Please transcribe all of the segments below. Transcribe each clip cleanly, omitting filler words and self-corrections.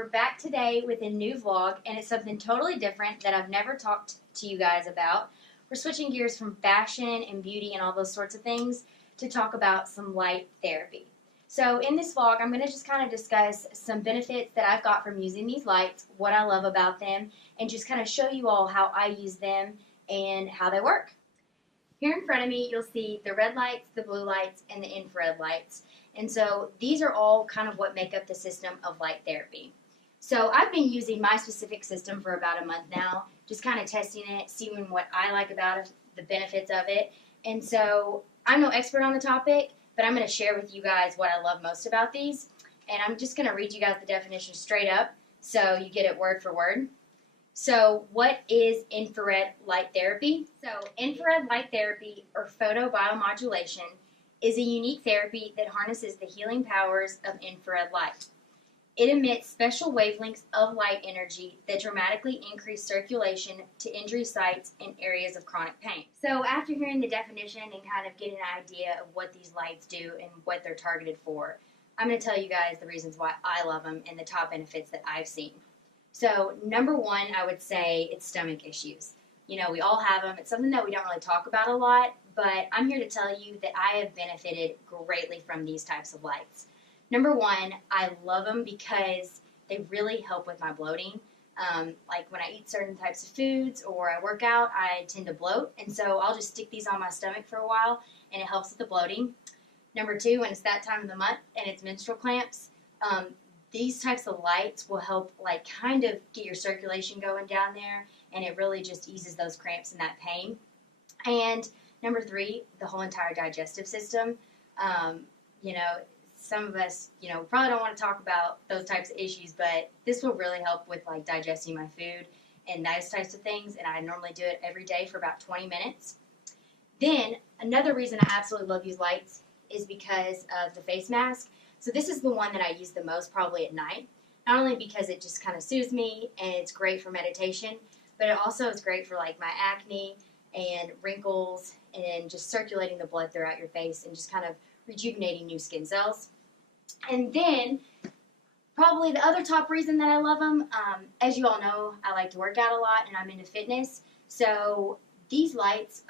we're back today with a new vlog, and it's something totally different that I've never talked to you guys about. We're switching gears from fashion and beauty and all those sorts of things to talk about some light therapy. So in this vlog, I'm going to just kind of discuss some benefits that I've got from using these lights, what I love about them, and just kind of show you all how I use them and how they work. Here in front of me, you'll see the red lights, the blue lights, and the infrared lights. And so these are all kind of what make up the system of light therapy. So I've been using my specific system for about a month now, just kind of testing it, seeing what I like about it, the benefits of it. And so I'm no expert on the topic, but I'm going to share with you guys what I love most about these. And I'm just going to read you guys the definition straight up so you get it word for word. So what is infrared light therapy? So infrared light therapy, or photobiomodulation, is a unique therapy that harnesses the healing powers of infrared light. It emits special wavelengths of light energy that dramatically increase circulation to injury sites and areas of chronic pain. So after hearing the definition and kind of getting an idea of what these lights do and what they're targeted for, I'm going to tell you guys the reasons why I love them and the top benefits that I've seen. So number one, I would say it's stomach issues. You know, we all have them. It's something that we don't really talk about a lot, but I'm here to tell you that I have benefited greatly from these types of lights. Number one, I love them because they really help with my bloating. Like when I eat certain types of foods or I work out, I tend to bloat, and so I'll just stick these on my stomach for a while, and it helps with the bloating. Number two, when it's that time of the month and it's menstrual clamps, these types of lights will help like kind of get your circulation going down there, and it really just eases those cramps and that pain. And number three, the whole entire digestive system. You know, some of us, probably don't want to talk about those types of issues, but this will really help with like digesting my food and those types of things, and I normally do it every day for about 20 minutes. Then another reason I absolutely love these lights is because of the face mask. So this is the one that I use the most probably at night, not only because it just kind of soothes me and it's great for meditation, but it also is great for like my acne and wrinkles and just circulating the blood throughout your face and just kind of rejuvenating new skin cells. And then probably the other top reason that I love them, as you all know, I like to work out a lot and I'm into fitness. So these lights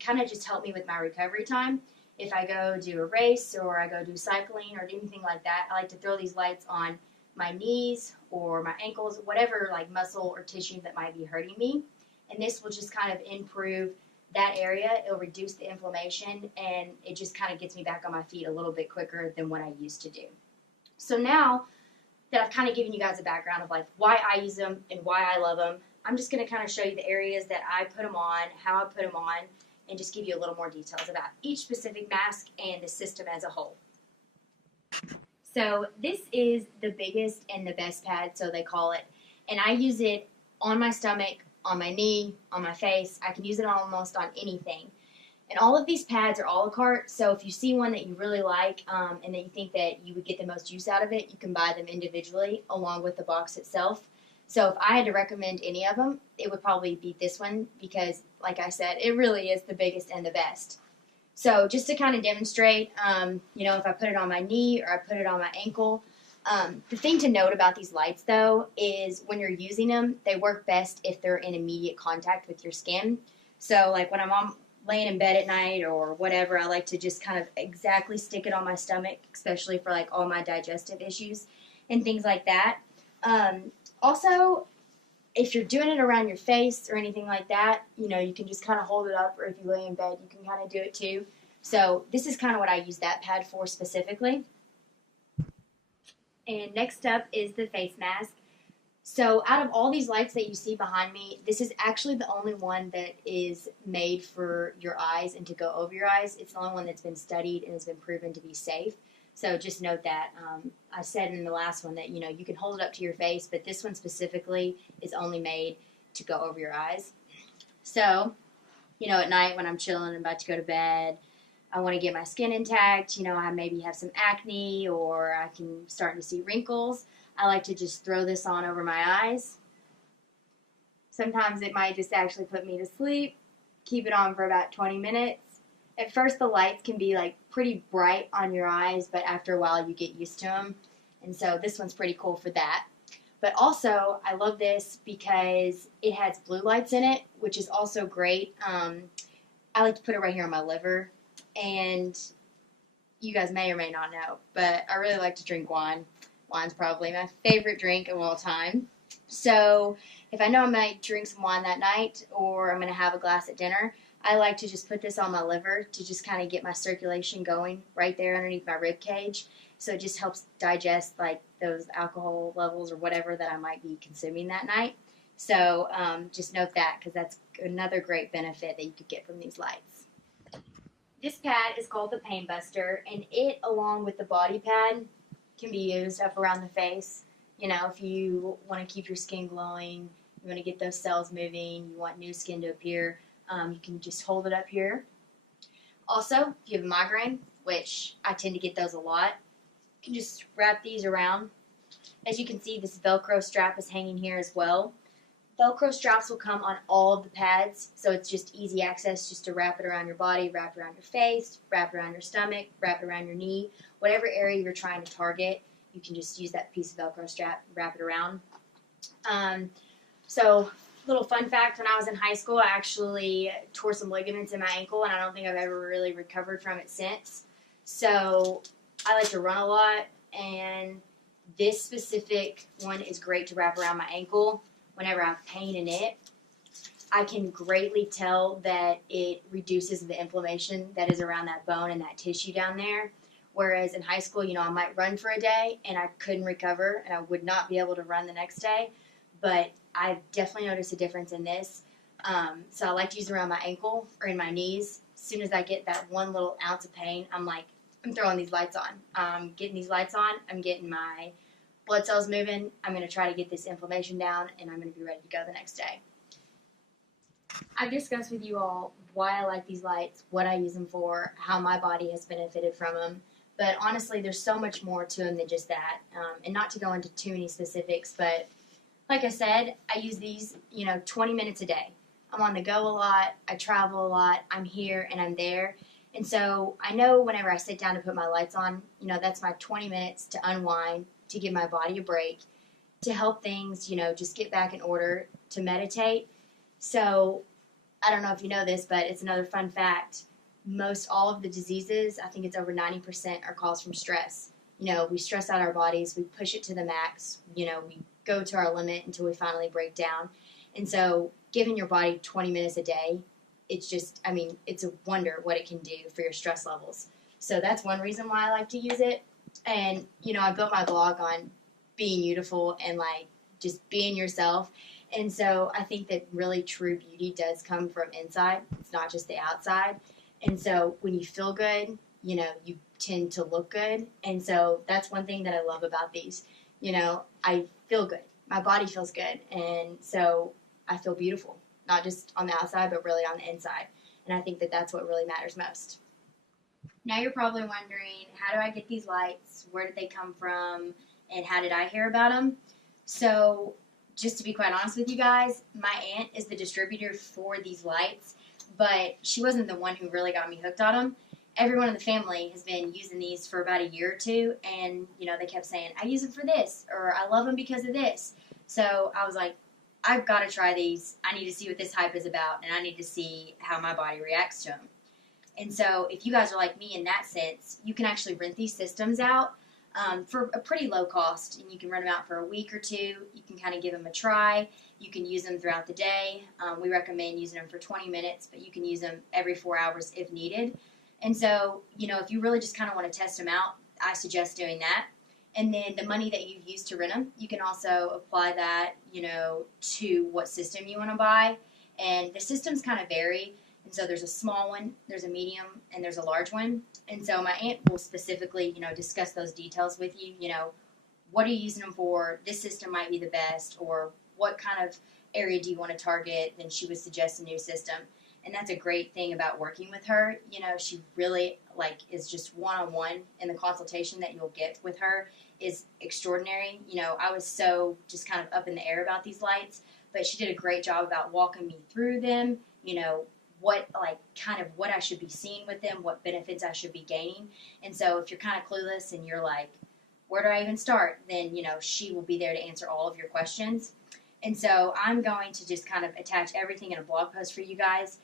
kind of just help me with my recovery time. If I go do a race or I go do cycling or anything like that, I like to throw these lights on my knees or my ankles, whatever like muscle or tissue that might be hurting me. And this will just kind of improve that area. It'll reduce the inflammation, and it just kind of gets me back on my feet a little bit quicker than what I used to do. So now that I've kind of given you guys a background of like why I use them and why I love them, I'm just going to kind of show you the areas that I put them on, how I put them on, and just give you a little more details about each specific mask and the system as a whole. So this is the biggest and the best pad, so they call it, and I use it on my stomach, on my knee, on my face. I can use it almost on anything. And all of these pads are a la carte, so if you see one that you really like and that you think that you would get the most use out of it, you can buy them individually along with the box itself. So if I had to recommend any of them, it would probably be this one because, like I said, it really is the biggest and the best. So just to kind of demonstrate, if I put it on my knee or I put it on my ankle, the thing to note about these lights, though, is when you're using them, they work best if they're in immediate contact with your skin. So like when I'm laying in bed at night or whatever, I like to just kind of exactly stick it on my stomach, especially for like all my digestive issues and things like that. Also, if you're doing it around your face or anything like that, you can just kind of hold it up, or if you lay in bed, you can kind of do it too. So this is kind of what I use that pad for specifically. And next up is the face mask. So out of all these lights that you see behind me, this is actually the only one that is made for your eyes and to go over your eyes. It's the only one that's been studied and has been proven to be safe. So just note that. I said in the last one that, you can hold it up to your face, but this one specifically is only made to go over your eyes. So, at night when I'm chilling and about to go to bed, I want to get my skin intact. I maybe have some acne or I'm starting to see wrinkles. I like to just throw this on over my eyes. Sometimes it might just actually put me to sleep. Keep it on for about 20 minutes. At first the lights can be like pretty bright on your eyes, but after a while you get used to them. And so this one's pretty cool for that. But also, I love this because it has blue lights in it, which is also great. I like to put it right here on my liver, and you guys may or may not know, but I really like to drink wine. Wine's probably my favorite drink of all time. So if I know I might drink some wine that night or I'm going to have a glass at dinner, I like to just put this on my liver to just kind of get my circulation going right there underneath my rib cage. So it just helps digest like those alcohol levels or whatever that I might be consuming that night. So just note that because that's another great benefit that you could get from these lights. This pad is called the Pain Buster, and it, along with the body pad, can be used up around the face. You know, if you want to keep your skin glowing, you want to get those cells moving, you want new skin to appear, you can just hold it up here. Also, if you have a migraine, which I tend to get those a lot, you can just wrap these around. As you can see, this Velcro strap is hanging here as well. Velcro straps will come on all of the pads, so it's just easy access just to wrap it around your body, wrap it around your face, wrap it around your stomach, wrap it around your knee. Whatever area you're trying to target, you can just use that piece of Velcro strap, wrap it around. So, little fun fact, when I was in high school, I actually tore some ligaments in my ankle, and I don't think I've ever really recovered from it since. So, I like to run a lot, and this specific one is great to wrap around my ankle. Whenever I have pain in it, I can greatly tell that it reduces the inflammation that is around that bone and that tissue down there. Whereas in high school, you know, I might run for a day and I couldn't recover and I would not be able to run the next day. But I've definitely noticed a difference in this. So I like to use it around my ankle or in my knees. As soon as I get that one little ounce of pain, I'm like, I'm throwing these lights on. I'm getting these lights on. I'm getting my blood cells moving. I'm going to try to get this inflammation down, and I'm going to be ready to go the next day. I've discussed with you all why I like these lights, what I use them for, how my body has benefited from them. But honestly, there's so much more to them than just that. And not to go into too many specifics, but like I said, I use these, 20 minutes a day. I'm on the go a lot. I travel a lot. I'm here and I'm there. And so I know whenever I sit down to put my lights on, that's my 20 minutes to unwind, to give my body a break, to help things, just get back in order, to meditate. So I don't know if you know this, but it's another fun fact. Most all of the diseases, I think it's over 90%, are caused from stress. We stress out our bodies, we push it to the max, we go to our limit until we finally break down. And so giving your body 20 minutes a day, it's just, it's a wonder what it can do for your stress levels. So that's one reason why I like to use it. And, I built my blog on being beautiful and, just being yourself. And so I think that really true beauty does come from inside. It's not just the outside. And so when you feel good, you tend to look good. And so that's one thing that I love about these. I feel good. My body feels good. And so I feel beautiful, not just on the outside, but really on the inside. And I think that that's what really matters most. Now you're probably wondering, how do I get these lights? Where did they come from? And how did I hear about them? So just to be quite honest with you guys, my aunt is the distributor for these lights, but she wasn't the one who really got me hooked on them. Everyone in the family has been using these for about a year or two, and, they kept saying, I use them for this, or I love them because of this. So I was like, I've got to try these. I need to see what this hype is about, and I need to see how my body reacts to them. And so if you guys are like me in that sense, you can actually rent these systems out for a pretty low cost, and you can rent them out for a week or two. You can kind of give them a try. You can use them throughout the day. We recommend using them for 20 minutes, but you can use them every 4 hours if needed. And so, if you really just kind of want to test them out, I suggest doing that. And then the money that you've used to rent them, you can also apply that, to what system you want to buy. And the systems kind of vary. And so there's a small one, there's a medium, and there's a large one. And so my aunt will specifically, discuss those details with you. What are you using them for? This system might be the best. Or what kind of area do you want to target? Then she would suggest a new system. And that's a great thing about working with her. She really, is just one-on-one, and the consultation that you'll get with her is extraordinary. I was so just kind of up in the air about these lights, but she did a great job about walking me through them, what I should be seeing with them, what benefits I should be gaining. And so if you're kind of clueless and you're like, where do I even start? Then, she will be there to answer all of your questions. And so I'm going to just kind of attach everything in a blog post for you guys,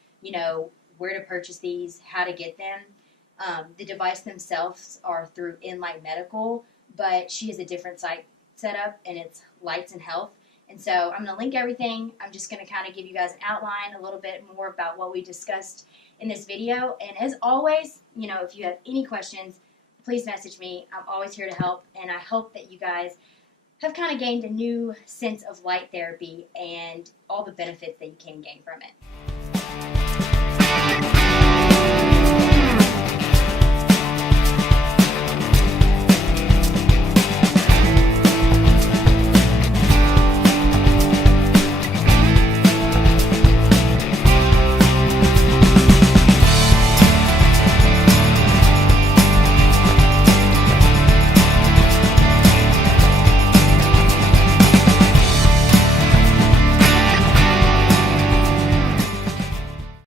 where to purchase these, how to get them. The device themselves are through Enlight Medical, but she has a different site set up, and it's Lights and Health. And so I'm going to link everything. I'm just going to kind of give you guys an outline, a little bit more about what we discussed in this video. And as always, if you have any questions, please message me. I'm always here to help, and I hope that you guys have kind of gained a new sense of light therapy and all the benefits that you can gain from it.